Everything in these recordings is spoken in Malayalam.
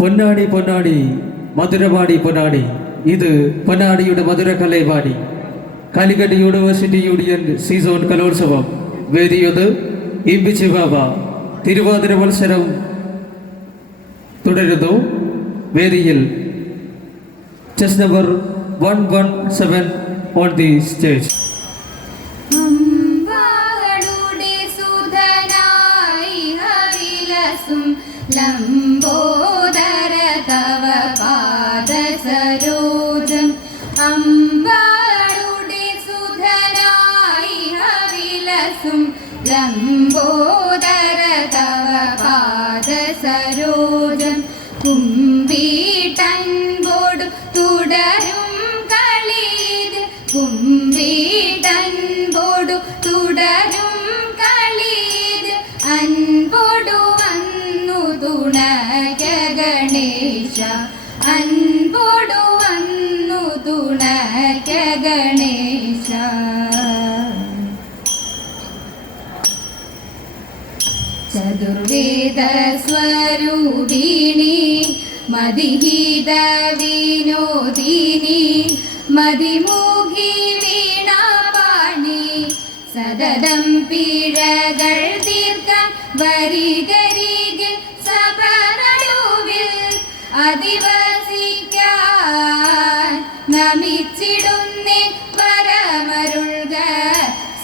പൊന്നാടി പൊന്നാടി മധുരപാടി പൊന്നാടി. ഇത് പൊന്നാടിയുടെ മധുര കലൈവാടി Calicut university union C zone കലോത്സവം. വേദിയത് ഇമ്പിച്ചു ബാബ. തിരുവാതിര മത്സരം തുടരുന്നു. വേദിയിൽ chest number one one seven on the stage. ലംബോദര തവ പാദസരോജം കുമ്പീട്ടൻപോടു തുടരും കളീത് കുമ്പീട്ടൻപോടു തുടരും കളീത് അൻപോടു വന്നു തുണയ ഗണേശ അൻപോടു വന്നു തുണയ ഗണേശ സ്വരൂപിണി മതിഹിത വിനോദിനി മതിമുഖി വീണാപാണി സദദം പിഴകൾ തീർക്കാൻ വരികരികിൽ സഭനടുവിൽ അധിവസിക്കാൻ നമിച്ചിടുന്നേ പരമരുൾക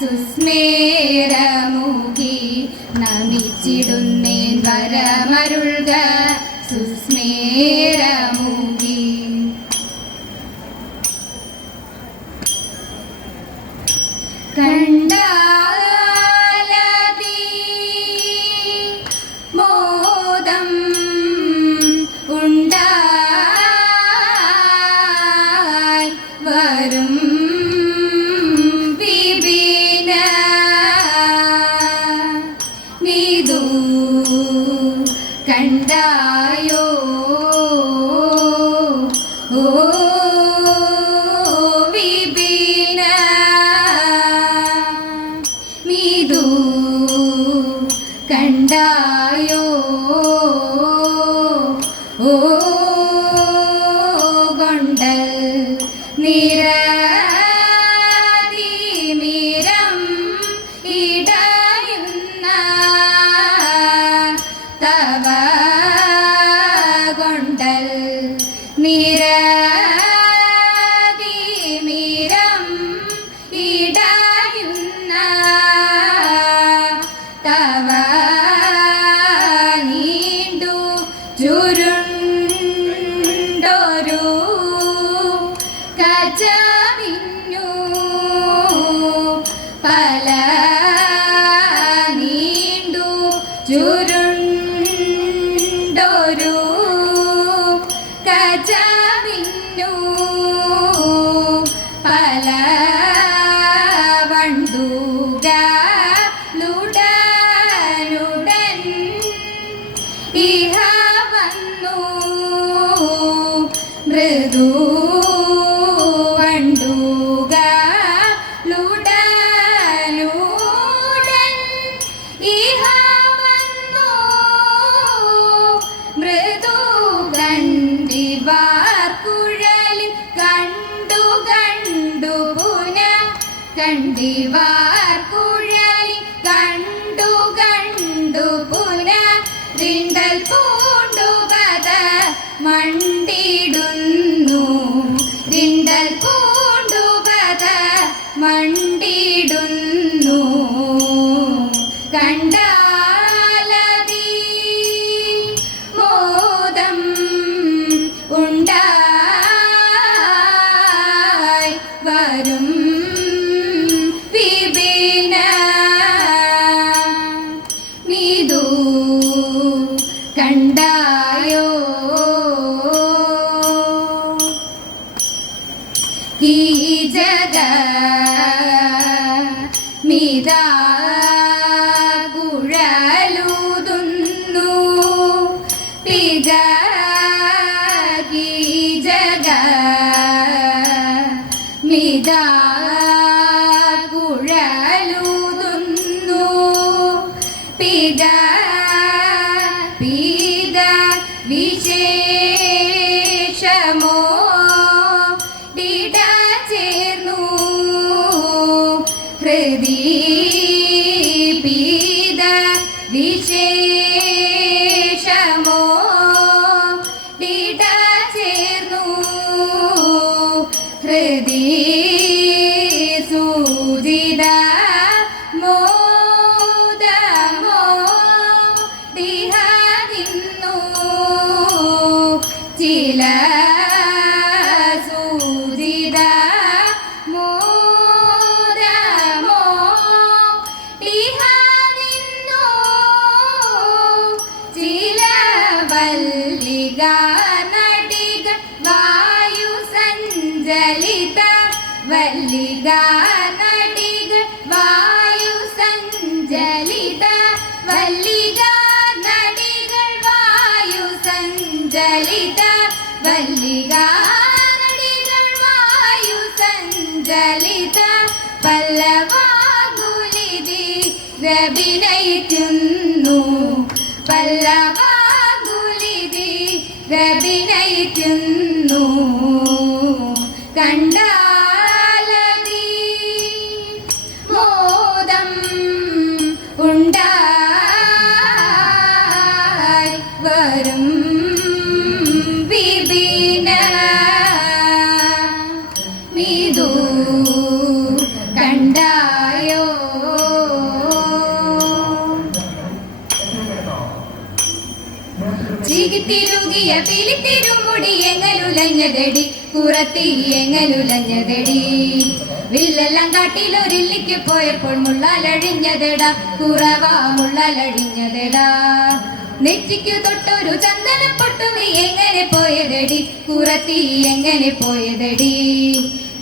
സുസ്മേരമുഖി കണ്ടാലതി Yeah. കണ്ടിവാർ കണ്ടു കണ്ടു പുന റിണ്ടൽ പൂണ്ടു പത മണ്ടിടുന്നു. റിണ്ടൽ പൂണ്ടു പത മണ്ടിടുന്നു. കണ്ടാലതി വരും. കുഴലുതുന്നു പിക ജഗ മിതാ കുഴലുതുന്നു പിത പീത വിശ ചേർന്നു. ഹൃദി സഞ്ചലിത വല്ലിക നടികൾ വായു സഞ്ചലിത പല്ലവാകുലിതി രബിനയിക്കുന്നു പല്ലവാകുലിതി രബിനയിക്കുന്നു എങ്ങലുലഞ്ഞതെടി കുറത്തി എങ്ങനുലഞ്ഞതടി? വില്ലെല്ലാം കാട്ടിലൊരില്ലിക്ക് പോയപ്പോൾ മുള്ളാലഴിഞ്ഞതെടാ. കുറവാ മുള്ളാലഴിഞ്ഞതെടാ. നെറ്റിക്കു തൊട്ടൊരു ചന്ദന പൊട്ടു നീ എങ്ങനെ പോയതടി? കുറത്തി എങ്ങനെ പോയതടി?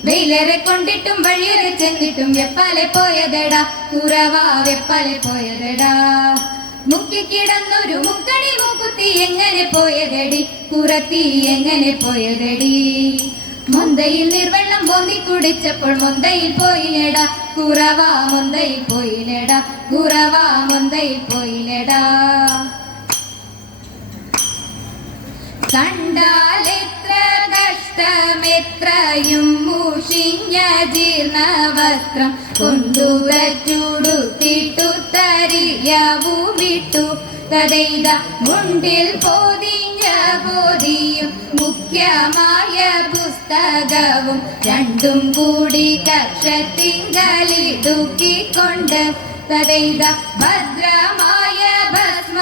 വെയിലേറെ കൊണ്ടിട്ടും വഴിയേറെ ചെന്നിട്ടും വെപ്പാലെ പോയതെടാ. കുറവാ വെപ്പാലെ പോയതെടാ. മുക്കിക്കിടന്നൊരു മുക്കടി മൂക്കുത്തി എങ്ങനെ പോയതടി? കുറത്തി എങ്ങനെ പോയതടി? മൊന്തയിൽ നിർവെള്ളം പൊന്തി കുടിച്ചപ്പോൾ മൊന്തയിൽ പോയിലട കുറവാ മൊന്തയിൽ പോയിലട കുറവാ മൊന്തയിൽ പോയിലട കണ്ടാലെത്ര കഷ്ടമെത്രയും മൂഷിഞ്ഞ ജീർണവസ്ത്രം വസ്ത്രം കൊണ്ടുവച്ചുടുത്തിട്ടു തരിയാവു വിട്ടു തതൈത മുണ്ടിൽ പൊതിഞ്ഞ പൊതിയും മുഖ്യമായ പുസ്തകവും രണ്ടും കൂടി കക്ഷത്തിങ്കലിടുക്കിക്കൊണ്ട് തതൈത ഭദ്രമായ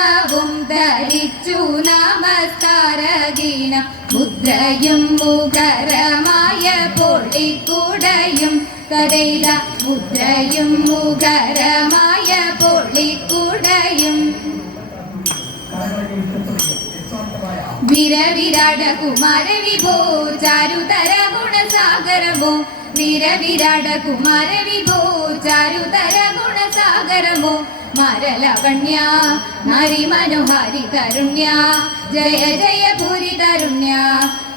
ഭസ്മവും ധരിച്ചു നമസ്കാരദീന മുദ്രയും മുഖരമായ പൊളിക്കുടയും. കരയില മുദ്രയും മുഖരമായ പൊളിക്കുടയും. വിരവിരാട കുമാര വിഭോ ചാരുതര ഗുണസാഗരമോ? വിരവിരാട കുമാര വിഭോ ചാരുതര ഗുണസാഗരമോ? മരലവണ്യ നരി മനോഹാരി തരുണ്യ. ജയ ജയ ഭൂരി തരുണ്യ.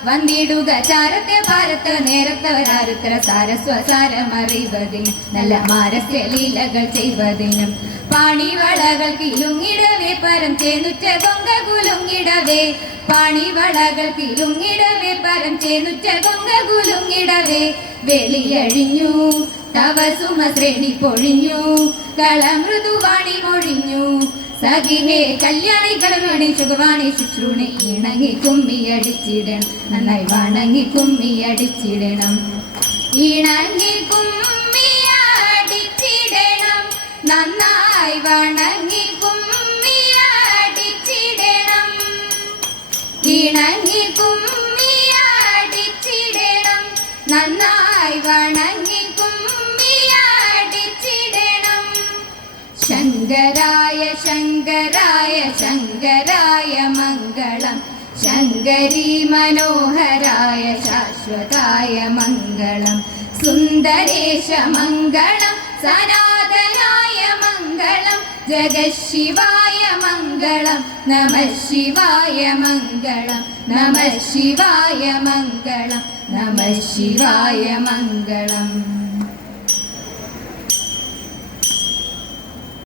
വന്നിടുക ചാരത്തെ ഭാരത നേരത്തവരാരുത്ര സാരസ്വസാരമറിവതിനും നല്ല മാരസ്യ ലീലകൾ ചെയ്വതിനും പാണിവളകൾ കിലുങ്ങിടവേ പരം ചേനുറ്റ കൊങ്ക കുലുങ്ങിടവേ. പാണിവളകൾ കിലുങ്ങിടവേ പരം ചേനുറ്റ കൊങ്ക കുലുങ്ങിടവേ. വെളിയഴിഞ്ഞു തവ സുമശ്രേണി പൊഴിഞ്ഞു കളമൃദുവാണി മൊഴിഞ്ഞു. സഖിഹേ കല്യാണി കടമണി സുഖവാണി ശുശ്രൂണി ഇണങ്ങി കുമ്മിയടിച്ചിടണം നന്നായി വണങ്ങി കുമ്മിയടിച്ചിടണം ഇണങ്ങി കുമ്മിയടിച്ചിടണം നന്നായി വണങ്ങി കുമ്മിയടിച്ചിടണം ഇണങ്ങി കുമ്മിയടിച്ചിടണം നന്നായി വണങ്ങി ശങ്കരായ ശങ്കരായ ശങ്കരായ മംഗളം. ശങ്കരി മനോഹരായ ശാശ്വതായ മംഗളം. സുന്ദരേശ മംഗളം സനാതനായ മംഗളം. ജഗശിവായ മംഗളം നമ ശിവായ മംഗളം. നമ ശിവായ മംഗളം നമ ശിവായ മംഗളം.